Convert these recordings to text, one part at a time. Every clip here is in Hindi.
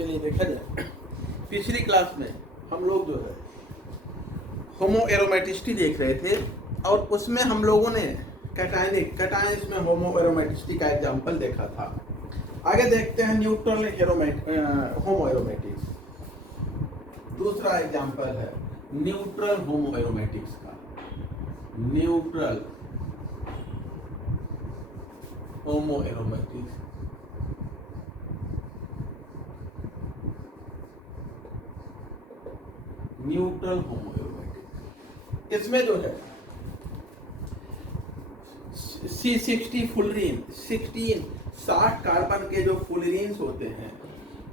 चलिए देखा जाए, पिछली क्लास में हम लोग जो है होमो एरोमेटिसिटी देख रहे थे और उसमें हम लोगों ने कैटायनिस में होमो एरोमेटिसिटी का एग्जाम्पल देखा था। आगे देखते हैं न्यूट्रल होमो एरोमेटिक्स। दूसरा एग्जाम्पल है न्यूट्रल होमो एरोमेटिक्स का। न्यूट्रल होमो एरोमेटिक्स, न्यूट्रल होमो एरोमेटिक्स, इसमें जो है C60 फुलरीन 60 कार्बन के जो फुलरीन्स होते हैं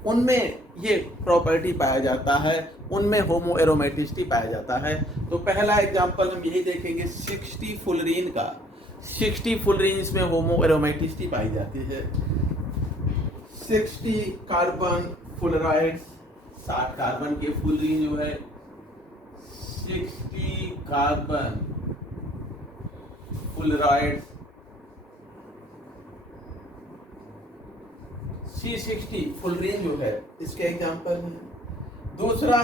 उनमें ये प्रॉपर्टी पाया जाता है, उनमें होमो एरोमेटिसिटी पाया जाता है। तो पहला एग्जांपल हम यही देखेंगे 60 फुलरीन का। 60 फुलरीन्स में होमो एरोमेटिसिटी पाई जाती है। 60 कार्बन फुलराइड्स, 60 कार्बन के फुलरीन जो है 60 कार्बन फुलराइड्स C60 फुलरीन जो है इसके एग्जांपल है। दूसरा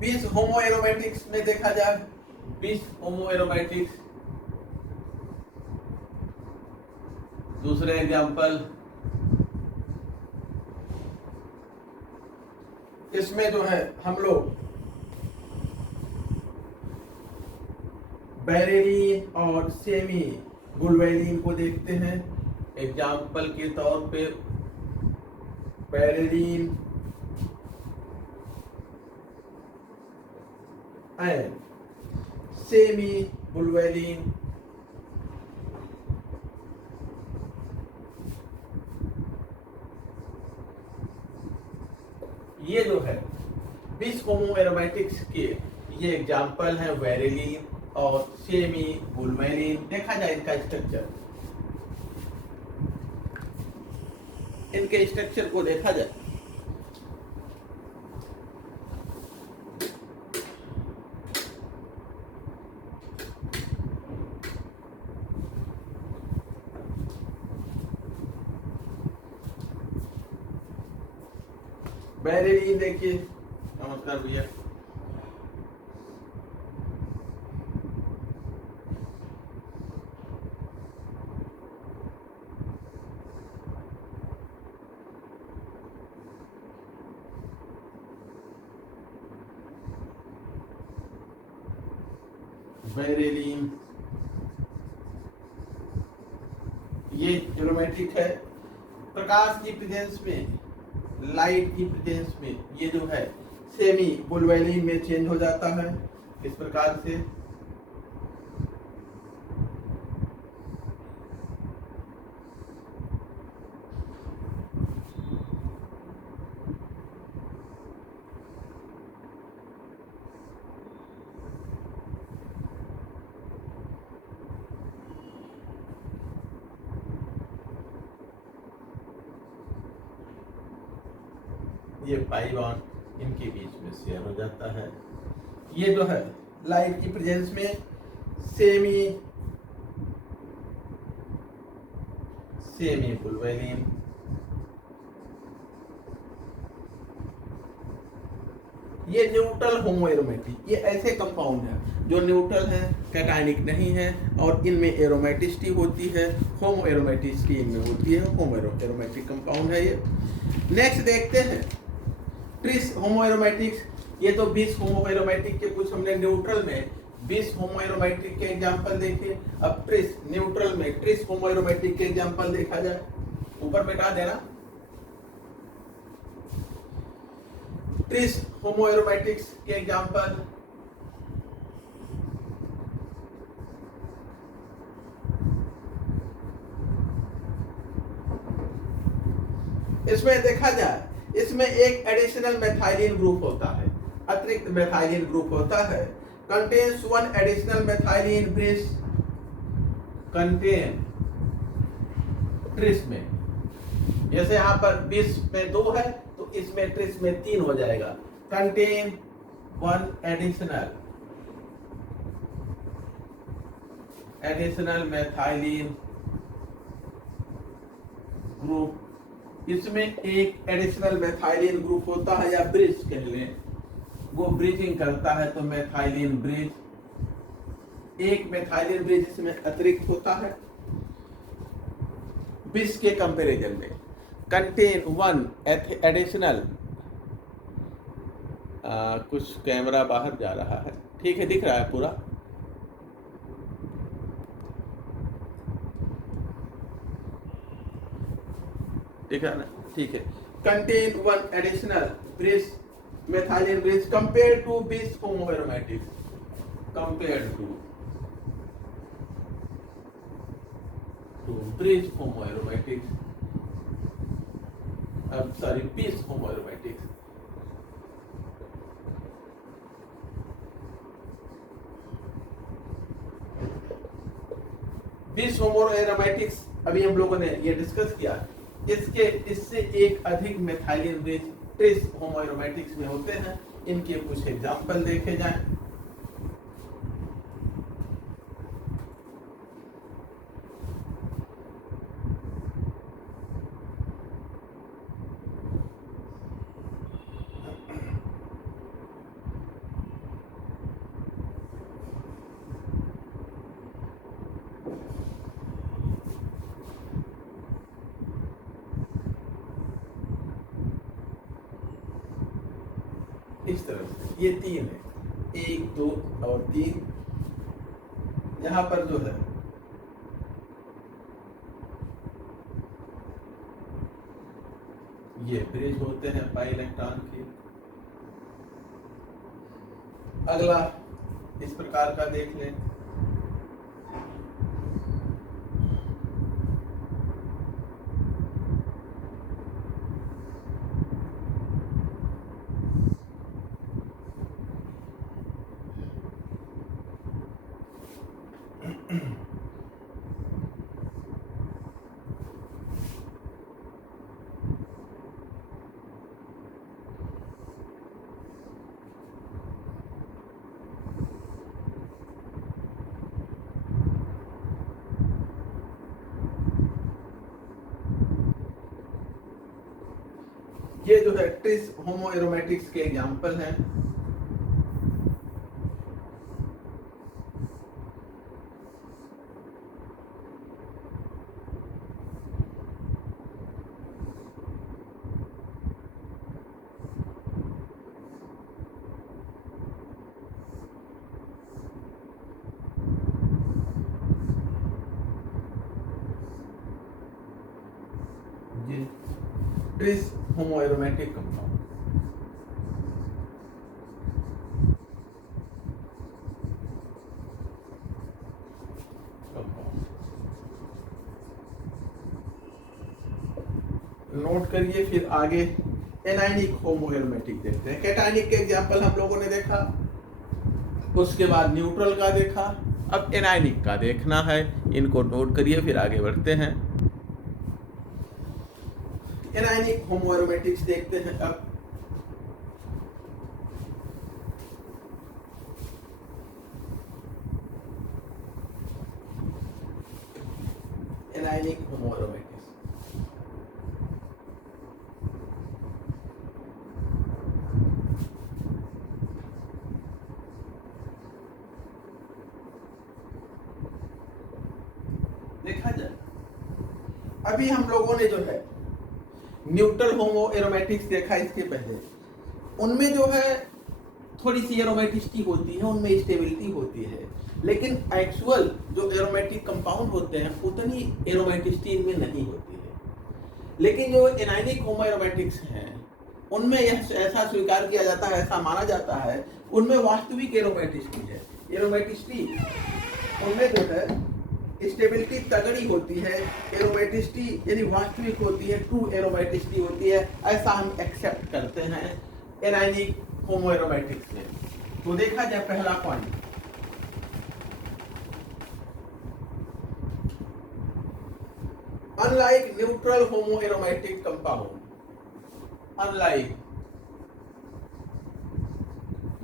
20 होमो एरोमेटिक्स में देखा जाए, 20 होमो एरोमेटिक्स, दूसरे एग्जांपल इसमें जो है हम लोग बेरेलीन और सेमी बुलवेलिन को देखते हैं। एग्जाम्पल के तौर पे बेरेलीन एंड सेमी बुलवेलिन। ये जो है 20 होमो एरोमेटिक्स के ये एग्जाम्पल है वेरेलीन और सेमी बुलवेलिन। देखा जाए इनका स्ट्रक्चर, इनके स्ट्रक्चर को देखा जाए। बेरेलीन देखिए, नमस्कार भैया। बेरेलीन ये एरोमेटिक है। प्रकाश की प्रेजेंस में, लाइट की प्रेजेंस में ये जो है सेमी बुलवेलिन में चेंज हो जाता है इस प्रकार से। ये पाई बॉन्ड इनके बीच में शेयर हो जाता है। ये जो है लाइट की प्रेजेंस में सेमी बुलवेलिन। ये न्यूट्रल होमो एरोमेटिक, ये ऐसे कंपाउंड है जो न्यूट्रल है, कैटायनिक नहीं है और इनमें एरोमेटिसिटी होती है, होमो एरोमेटिसिटी इनमें होती है, होमो एरोमेटिक कंपाउंड है ये। नेक्स्ट देखते हैं ट्रिस होमो एरोमेटिक्स। ये तो 20 होमो एरोमेटिक के कुछ हमने न्यूट्रल में 20 होमो एरोमेटिक के एग्जांपल देखे। अब ट्रिस न्यूट्रल में ट्रिस होमो एरोमेटिक के एग्जांपल देखा जाए। ऊपर मिटा देना। ट्रिस होमो एरोमेटिक्स के एग्जांपल इसमें देखा जाए, इसमें एक एडिशनल मेथाइलिन ग्रुप होता है, अतिरिक्त मेथाइलिन ग्रुप होता है। Contains one additional methylene bridge, contain tris में, जैसे यहाँ पर 20 में 2 है तो इसमें ट्रिस में 3 हो जाएगा। Contain one additional methylene group इसमें एक एडिशनल मेथाइलिन ग्रुप होता है या ब्रिज कह लें, वो ब्रिजिंग करता है तो मेथाइलिन ब्रिज, एक मेथाइलिन ब्रिज इसमें अतिरिक्त होता है। बिस के कंपैरिजन में कंटेन वन एडिशनल, कुछ कैमरा बाहर जा रहा है, ठीक है, दिख रहा है पूरा। ठीक है ना, ठीक है। Contain one additional bridge, methylene bridge compare to bis homoaromatics, compare to bridge homoaromatics, अब सॉरी बिस होमोएरोमेटिक्स। बिस होमोएरोमेटिक्स अभी हम लोगों ने ये डिस्कस किया, इससे एक अधिक मेथाइलिन ब्रिज ट्रिस होमोएरोमेटिक्स में होते हैं। इनके कुछ एग्जाम्पल देखे जाएं। इस तरह से ये तीन है, एक दो और तीन। यहां पर जो है ये ब्रिज होते हैं पाई इलेक्ट्रॉन के। अगला इस प्रकार का देख लें, ये जो है ट्रिस होमोएरोमेटिक्स के एग्जाम्पल हैं। ट्रिस होमोएरोमेटिक कंपाउंड, नोट करिए। फिर आगे एनायनिक होमोएरोमेटिक देखते हैं। कैटायनिक के एग्जाम्पल हम लोगों ने देखा, उसके बाद न्यूट्रल का देखा, अब एनायनिक का देखना है। इनको नोट करिए, फिर आगे बढ़ते हैं। एनायनिक होमोएरोमेटिक्स देखते हैं अब। एनायनिक होमोएरोमेटिक्स देखा जाए। अभी हम लोगों ने जो है न्यूट्रल होमोएरोमेटिक्स देखा इसके पहले। उनमें जो है थोड़ी सी एरोमेटिसिटी होती है, उनमें स्टेबिलिटी होती है, लेकिन एक्चुअल जो एरोमेटिक कंपाउंड होते हैं उतनी एरोमेटिसिटी इनमें नहीं होती है। लेकिन जो एनायनिक होमोएरोमेटिक्स हैं उनमें यह ऐसा स्वीकार किया जाता है, ऐसा माना जाता है, उनमें वास्तविक एरोमेटिसिटी है। एरोमेटिसिटी उनमें जो है स्टेबिलिटी तगड़ी होती है, एरोमेटिसिटी यानी वास्तविक होती है, ट्रू एरोमेटिसिटी होती है, ऐसा हम एक्सेप्ट करते हैं एनायनिक होमोएरोमेटिक्स में। तो देखा जाए पहला point, unlike neutral homoaromatic compound, unlike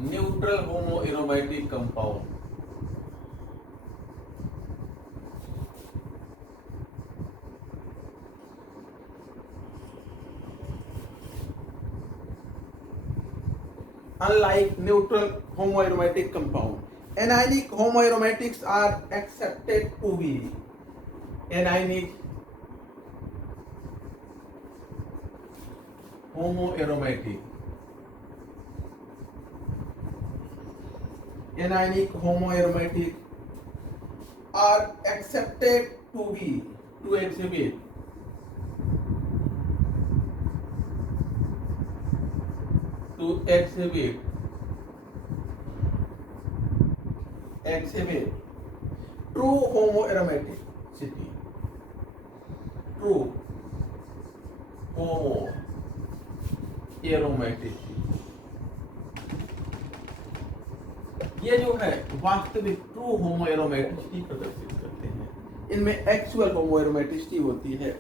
neutral homoaromatic compound, unlike neutral homoaromatic compound. Anionic homoaromatics are accepted to be anionic homoaromatic. Anionic homoaromatic are accepted to be to exhibit true homoaromaticity. True homoaromaticity. ये जो है वास्तविक ट्रू होमोएरोमेटिसिटी प्रदर्शित करते हैं, इनमें एक्चुअल होमोएरोमेटिसिटी होती है।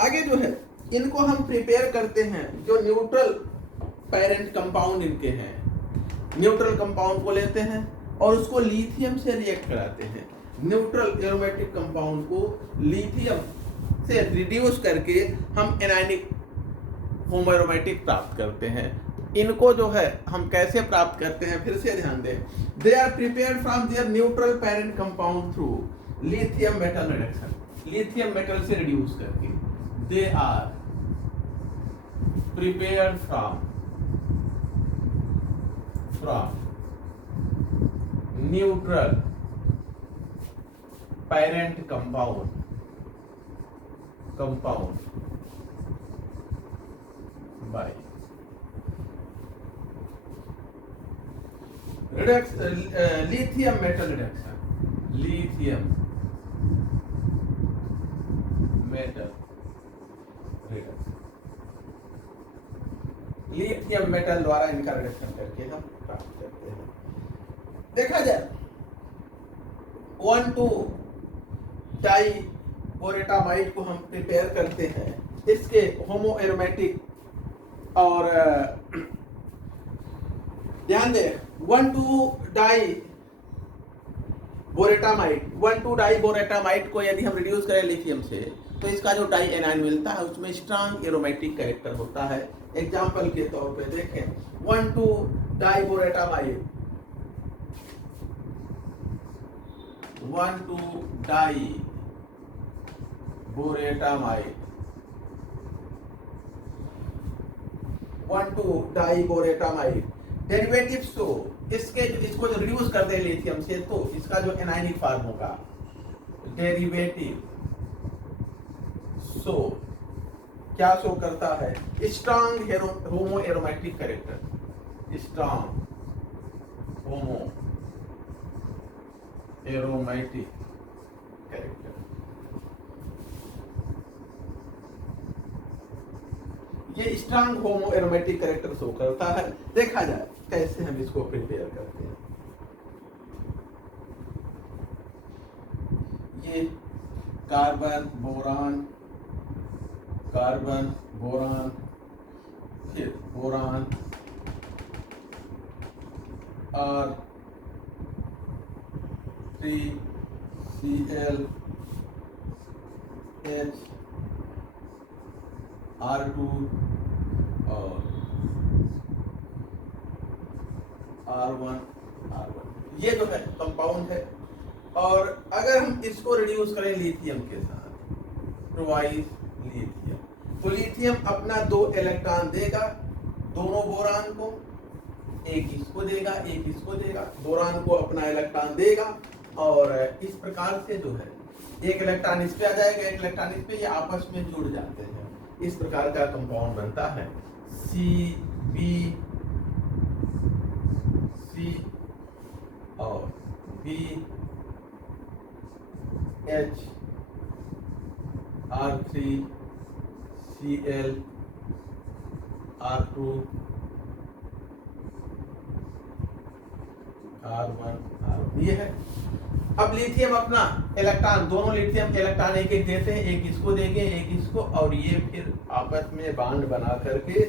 आगे जो है इनको हम प्रिपेयर करते हैं, जो न्यूट्रल पेरेंट कंपाउंड इनके हैं, न्यूट्रल कंपाउंड को लेते हैं और उसको लिथियम से रिएक्ट कराते हैं। न्यूट्रल एरोमेटिक कंपाउंड को लिथियम से रिड्यूस करके हम एनायनिक होमोएरोमेटिक प्राप्त करते हैं। इनको जो है हम कैसे प्राप्त करते हैं, फिर से ध्यान दें। They are prepared from their neutral parent compound through lithium metal reduction, lithium metal से रिड्यूस करके। They are prepared from neutral parent compound by lithium metal reduction. Lithium metal द्वारा इनका रिडक्शन करके हम प्राप्त करते हैं। देखा जाए 1,2-डाइबोरेटामाइड को हम प्रिपेयर करते हैं, इसके होमोएरोमेटिक और ध्यान दें 1,2-डाइबोरेटामाइड को यदि हम रिड्यूस करें लिथियम से, तो इसका जो डाई एनायन मिलता है उसमें स्ट्रांग एरोमेटिक कैरेक्टर होता है। एग्जाम्पल के तौर पे देखें 1,2-डाइबोरेटामाइड 1,2-डाइबोरेटामाइड डेरिवेटिव्स, तो इसको जो रिड्यूस कर दे लिथियम से, तो इसका जो एनायनिक फॉर्म होगा डेरिवेटिव सो क्या शो करता है, strong homoaromatic character, strong homoaromatic character. ये स्ट्रांग होमोएरोमेटिक कैरेक्टर शो करता है। देखा जाए कैसे हम इसको प्रिपेयर करते हैं। ये कार्बन बोरान फिर बोरान और 3Cl R2 और R1 ये जो है कंपाउंड है। और अगर हम इसको रिड्यूस करें लिथियम के साथ, ट्वाइस लिथियम, तो लिथियम अपना 2 इलेक्ट्रॉन देगा दोनों बोरान को, एक इसको देगा एक इसको देगा, बोरान को अपना इलेक्ट्रॉन देगा और इस प्रकार से जो है एक इलेक्ट्रॉन इस पे आ जाएगा, एक इलेक्ट्रॉन इस पे, ये आपस में जुड़ जाते हैं। इस प्रकार का कंपाउंड बनता है CbC और BH R3Cl R2 R1 ये है। अब लिथियम अपना इलेक्ट्रॉन, दोनों लिथियम के इलेक्ट्रॉन एक एक देते हैं, एक इसको देंगे एक इसको, और ये फिर आपस में बांड बना करके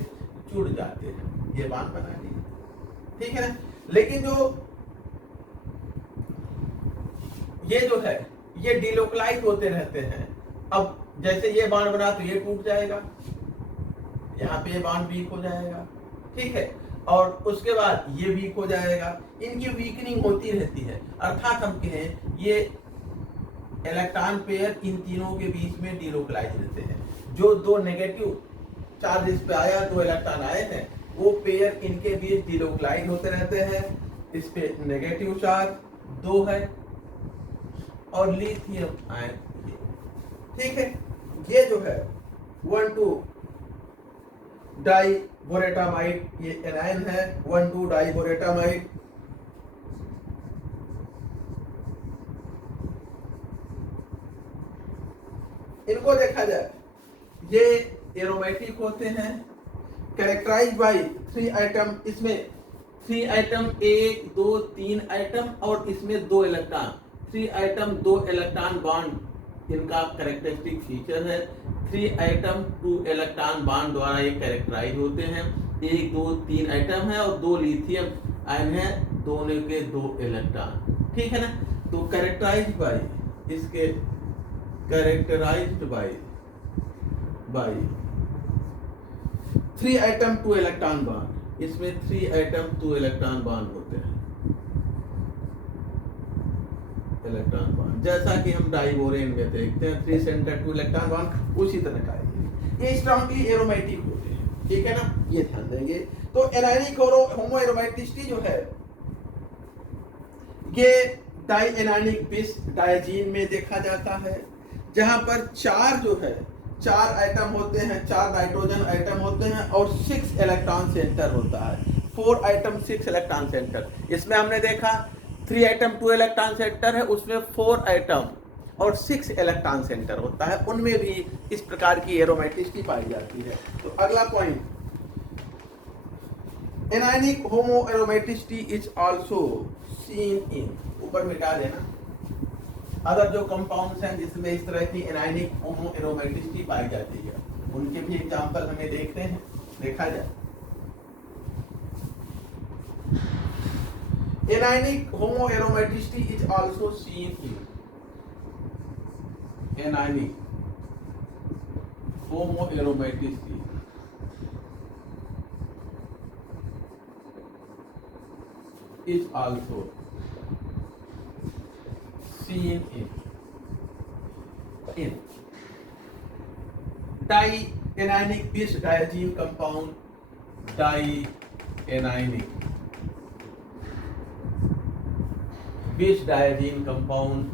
जुड़ जाते हैं। ये बांड बना लिए, ठीक है ना। लेकिन ये जो है ये डिलोकलाइज होते रहते हैं। अब जैसे ये बांड बना तो ये टूट जाएगा, यहाँ पे ये बांड वीक हो जाएगा, ठीक है। और उसके बाद ये वीक हो जाएगा। इनकी वीकनिंग होती रहती है, अर्थात हम कहें ये इलेक्ट्रॉन पेयर इन तीनों के बीच में डिलोकलाइज रहते हैं। जो दो नेगेटिव चार्ज इस पे आया, दो इलेक्ट्रॉन आए हैं, वो पेयर इनके बीच डिलोकलाइज होते रहते हैं। इस पे नेगेटिव चार्ज 2 है और लिथियम आयन, ठीक है। ये जो है 1,2 डाइबोरेटामाइड, ये एनायन है 1,2 डाइबोरेटामाइड। इनको देखा जाए, ये एरोमेटिक होते हैं, कैरेक्टराइज बाय 3 आइटम। इसमें 3 आइटम, 1 2 3 आइटम और इसमें 2 इलेक्ट्रॉन। 3 आइटम 2 इलेक्ट्रॉन बॉन्ड इनका कैरेक्टरिस्टिक फीचर है। 3 आइटम 2 इलेक्ट्रॉन बॉन्ड द्वारा ये कैरेक्टराइज होते हैं। 1 2 3 आइटम है और 2 लिथियम आयन है, दोनों के 2 इलेक्ट्रॉन, ठीक है ना। तो कैरेक्टराइज बाय, इसके characterized by 3 item 2 electron bond. इसमें 3 आइटम 2 इलेक्ट्रॉन बॉन्ड होते हैं, इलेक्ट्रॉन बॉन्ड, जैसा कि हम डाइबोरेन में देखते हैं 3 सेंटर 2 इलेक्ट्रॉन बॉन्ड, उसी तरह का ये स्ट्रांगली एरोमेटिक होते हैं, ठीक है ना, ये ध्यान देंगे। तो एनायनिक और होमो एरोमेटिसिटी जो है ये डाई एनायनिक बिस डायजीन में देखा जाता है, जहां पर 4 जो है 4 आइटम होते हैं, 4 नाइट्रोजन आइटम होते हैं और 6 इलेक्ट्रॉन सेंटर होता है। 4 आइटम 6 इलेक्ट्रॉन सेंटर। इसमें हमने देखा 3 आइटम 2 इलेक्ट्रॉन सेंटर है, उसमें 4 आइटम और 6 इलेक्ट्रॉन सेंटर होता है, उनमें भी इस प्रकार की एरोमेटिसिटी पाई जाती है। तो अगला point, anionic homo aromaticity is also seen in, ऊपर मिटा देना, अगर जो कंपाउंड्स हैं जिसमें इस तरह की एनायनिक होमो एरोमेटिसिटी पाई जाती है, उनके भी एग्जांपल हमें देखते हैं, देखा जाए। Anionic homo aromaticity is also seen in, anionic homo aromaticity is also seen in dianionic bis diazine compound, dianionic bis diazine compound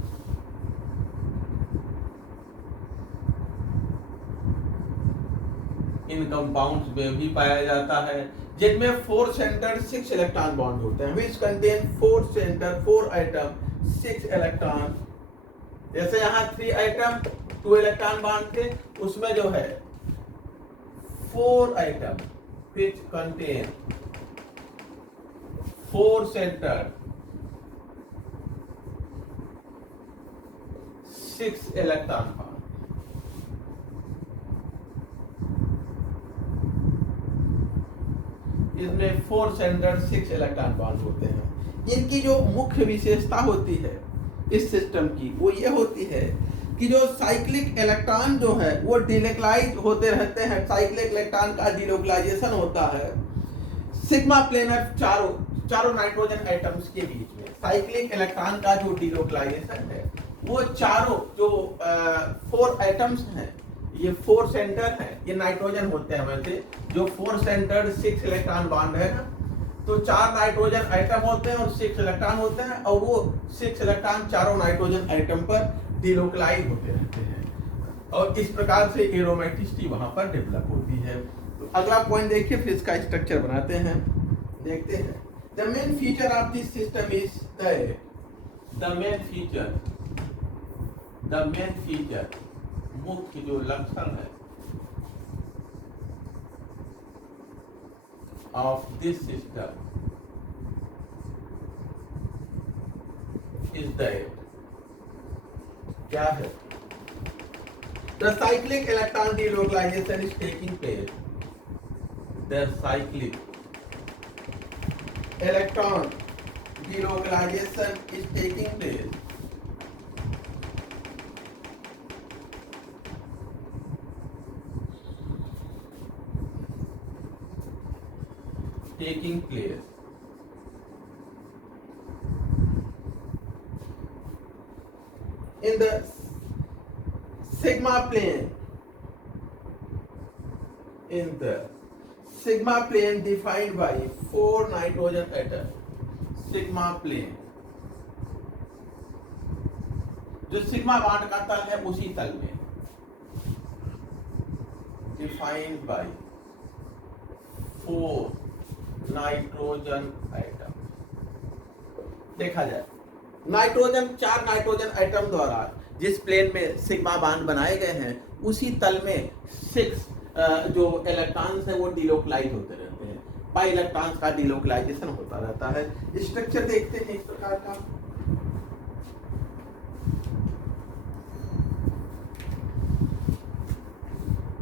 in compounds में भी पाया जाता है, जिनमें 4 सेंटर 6 इलेक्ट्रॉन बॉन्ड होते हैं, which contain 4 centre 4 item 6 electron. जैसे यहाँ 3 आइटम 2 इलेक्ट्रॉन बॉन्ड थे, उसमें जो है 4 item which contain 4 centre 6 electron bond. इसमें 4 सेंटर 6 इलेक्ट्रॉन बॉन्ड होते हैं। इनकी जो मुख्य विशेषता होती है इस सिस्टम की, वो ये होती है कि जो साइक्लिक इलेक्ट्रॉन जो है वो डिलोकलाइज होते रहते हैं। साइक्लिक इलेक्ट्रॉन का डिलोकलाइजेशन होता है सिग्मा प्लेनर चारों नाइट्रोजन आइटम्स के बीच में। साइक्लिक इलेक्ट्रॉन का जो डिलोकलाइजेशन है वो चारों जो 4 आइटम्स हैं, ये 4 सेंटर है, ये नाइट्रोजन होते हैं। वैसे जो 4 सेंटर 6 इलेक्ट्रॉन बॉन्ड है ना, तो 4 नाइट्रोजन आइटम होते हैं और 6 इलेक्ट्रॉन होते हैं, और वो 6 इलेक्ट्रॉन चारों नाइट्रोजन आइटम पर डिलोकलाइज होते रहते हैं, और इस प्रकार से एरोमेटिसिटी वहां पर डेवलप होती है। तो अगला पॉइंट देखिए, फिर इसका स्ट्रक्चर बनाते हैं, देखते हैं। The main feature of this system is the main feature मुख्य जो लक्षण है of this system is that, क्या है? The cyclic electron delocalisation is taking place. The cyclic electron delocalisation is taking place taking place in the sigma plane, in the sigma plane defined by 4 nitrogen atoms, sigma plane, जो सिग्मा बांड का तल है उसी तल में, डिफाइंड बाय 4 नाइट्रोजन एटम। देखा जाए नाइट्रोजन 4 नाइट्रोजन एटम द्वारा जिस प्लेन में सिग्मा बांड बनाए गए हैं उसी तल में 6 जो इलेक्ट्रॉन्स हैं वो डिलोकलाइज होते रहते हैं, पाई इलेक्ट्रॉन्स का डिलोकलाइजेशन होता रहता है। स्ट्रक्चर देखते हैं इस प्रकार का,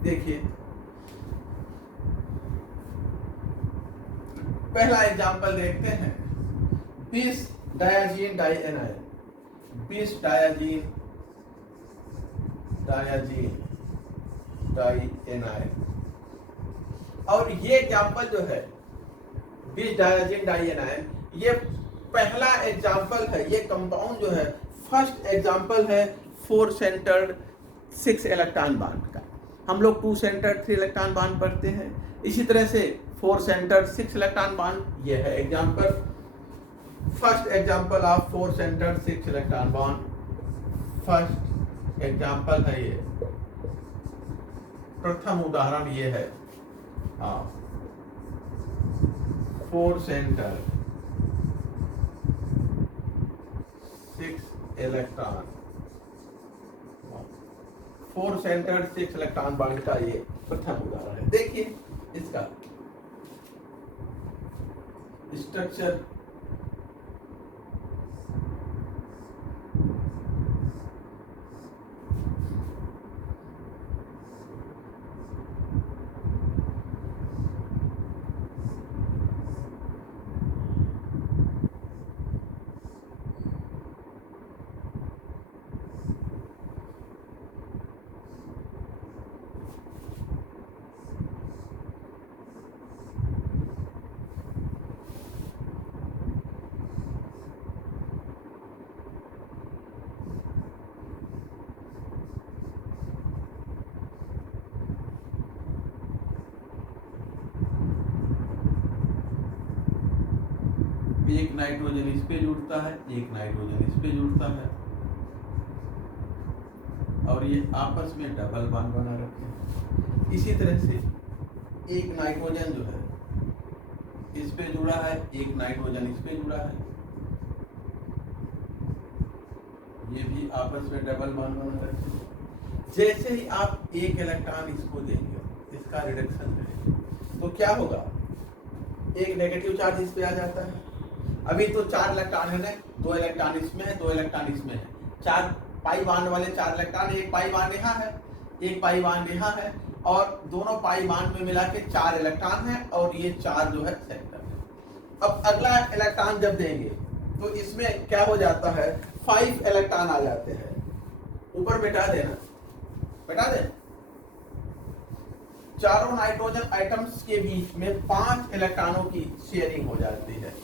देखिए पहला एग्जांपल देखते हैं, 20 डायाजीन डाइएनाइन, 20 डायाजीन डाइएनाइन। और ये एग्जांपल जो है 20 डायाजीन डाइएनाइन, ये पहला एग्जांपल है, ये कंपाउंड जो है फर्स्ट एग्जांपल है 4 सेंटर्ड 6 इलेक्ट्रॉन बांड का। हम लोग 2 सेंटर्ड 3 इलेक्ट्रॉन बांड पढ़ते हैं, इसी तरह से 4 सेंटर्ड 6 इलेक्ट्रॉन बांड, ये है example, first example of 4 centred 6 electron bond, first example है ये, प्रथम उदाहरण ये है 4 centre 6 electron, 4 centred 6 electron bond का ये प्रथम उदाहरण है। देखिए इसका स्ट्रक्चर, एक नाइट्रोजन इस पे जुड़ता है, एक नाइट्रोजन इस पे जुड़ता है, और ये आपस में डबल बॉन्ड बना रखे हैं। इसी तरह से एक नाइट्रोजन जो है इस पे जुड़ा है, एक नाइट्रोजन इस पे जुड़ा है, ये भी आपस में डबल बॉन्ड बना रखे हैं। जैसे ही आप एक इलेक्ट्रॉन इसको देंगे, इसका रिडक्शन करेंगे, तो क्या होगा, एक नेगेटिव चार्ज इस पे आ जाता है। अभी तो 4 इलेक्ट्रॉन है ना, 2 इलेक्ट्रॉन इसमें है, 2 इलेक्ट्रॉन इसमें है, 4 पाई बांड वाले 4 इलेक्ट्रॉन, एक पाई बांड यहाँ है, एक पाई बांड यहाँ है, और दोनों पाई बांड में मिला के 4 इलेक्ट्रॉन है, और ये 4 जो है सेंटर है। अब अगला इलेक्ट्रॉन जब देंगे तो इसमें क्या हो जाता है, 5 इलेक्ट्रॉन आ जाते हैं, ऊपर बैठा देना, बैठा दे, चारों नाइट्रोजन आइटम्स के बीच में 5 इलेक्ट्रॉनों की शेयरिंग हो जाती है।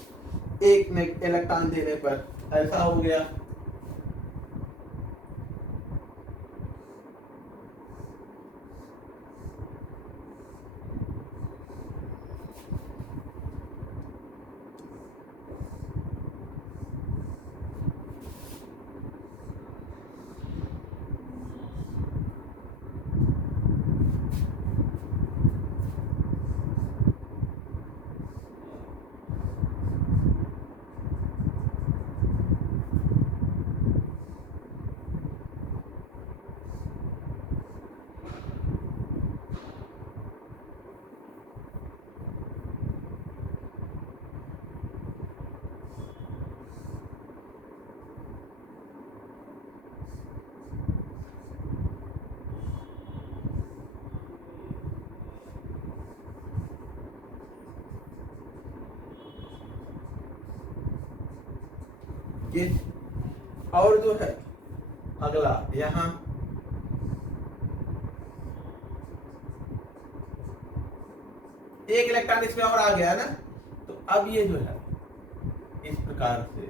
एक इलेक्ट्रॉन देने पर ऐसा हो गया, ये और जो है अगला यहाँ एक इलेक्ट्रॉन इसमें और आ गया ना, अब ये जो है इस प्रकार से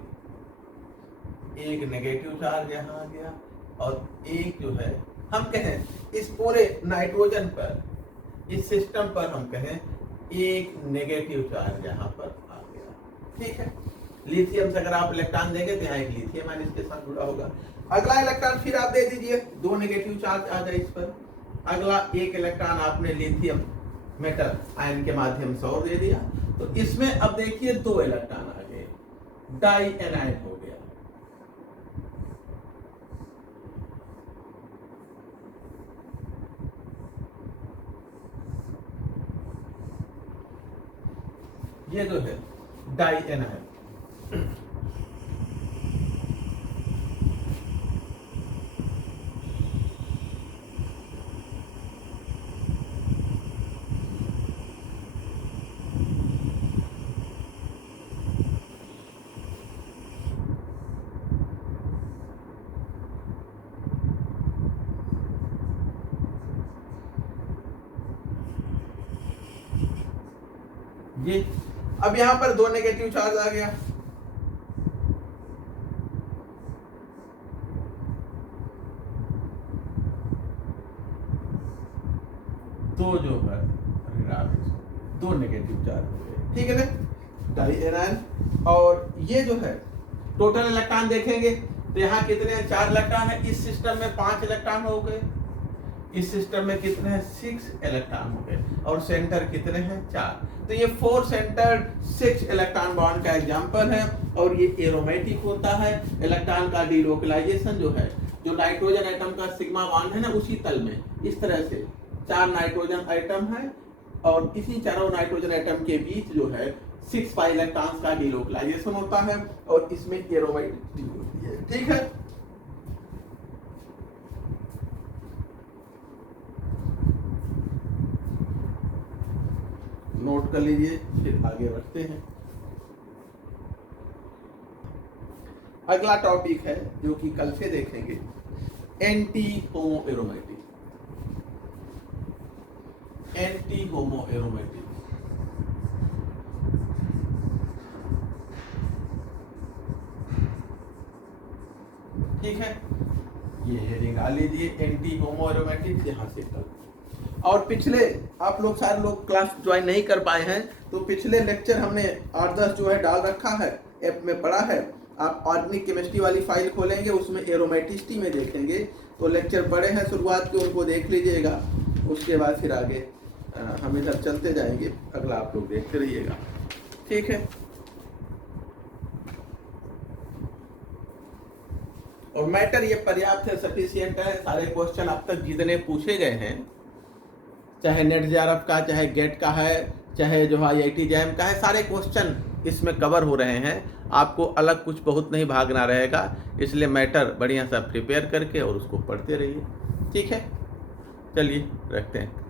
एक नेगेटिव चार्ज यहाँ आ गया और एक जो है हम कहें इस पूरे नाइट्रोजन पर, इस सिस्टम पर हम कहें एक नेगेटिव चार्ज यहाँ पर आ गया। ठीक है, लिथियम से अगर आप इलेक्ट्रॉन देंगे तो यहाँ एक लिथियम आयन इसके साथ जुड़ा होगा। अगला इलेक्ट्रॉन फिर आप दे दीजिए, दो नेगेटिव चार्ज आ जाए इस पर। अगला एक इलेक्ट्रॉन आपने लिथियम मेटल आयन के माध्यम से और दे दिया, तो इसमें अब देखिए दो इलेक्ट्रॉन आ गए, डाई एनाइन हो गया। ये जो है डाई एनाइन, ये अब यहां पर दो नेगेटिव चार्ज आ गया। तो जो है दो नेगेटिव चार्ज हो गए। ठीक है ना, डाई एनायन। और ये जो है टोटल इलेक्ट्रॉन देखेंगे तो यहाँ कितने हैं, 4 इलेक्ट्रॉन है। इस सिस्टम में 5 इलेक्ट्रॉन हो गए, इस सिस्टम में कितने हैं, 6 इलेक्ट्रॉन हो गए, और सेंटर कितने हैं, 4। तो ये 4 सेंटर 6 इलेक्ट्रॉन बॉन्ड का एग्जांपल है। और ये एरोमेटिक होता है। इलेक्ट्रॉन का डीलोकलाइजेशन जो है, जो नाइट्रोजन एटम का सिग्मा बॉन्ड है ना, उसी तल में इस तरह से 4 नाइट्रोजन एटम है और इसी चारों नाइट्रोजन एटम के बीच जो है 6 पाई इलेक्ट्रॉन्स का डीलोकलाइजेशन होता है और इसमें एरोमेटिक होती है। ठीक है, नोट कर लीजिए, फिर आगे बढ़ते हैं। अगला टॉपिक है जो कि कल से देखेंगे, एंटी होमो एरोमेटिक। एंटी होमो एरोमेटिक, ठीक है, ये हेडिंग डाल लीजिए, एंटी होमो एरोमेटिक यहाँ से कल। और पिछले आप लोग सारे लोग क्लास ज्वाइन नहीं कर पाए हैं, तो पिछले लेक्चर हमने 8-10 जो है डाल रखा है, ऐप में पड़ा है। आप ऑर्गेनिक केमिस्ट्री वाली फाइल खोलेंगे, उसमें एरोमेटिसिटी में देखेंगे, तो लेक्चर बड़े हैं शुरुआत के, उनको देख लीजिएगा। उसके बाद फिर आगे हम इधर चलते जाएंगे, अगला आप लोग देखते रहिएगा। ठीक है, और मैटर ये पर्याप्त है, सफिशिएंट है। सारे क्वेश्चन अब तक जितने पूछे गए हैं, चाहे नेट जेआरएफ का, चाहे गेट का है, चाहे जो IIT जैम का है, सारे क्वेश्चन इसमें कवर हो रहे हैं। आपको अलग कुछ बहुत नहीं भागना रहेगा, इसलिए मैटर बढ़िया सा प्रिपेयर करके और उसको पढ़ते रहिए। ठीक है, चलिए रखते हैं।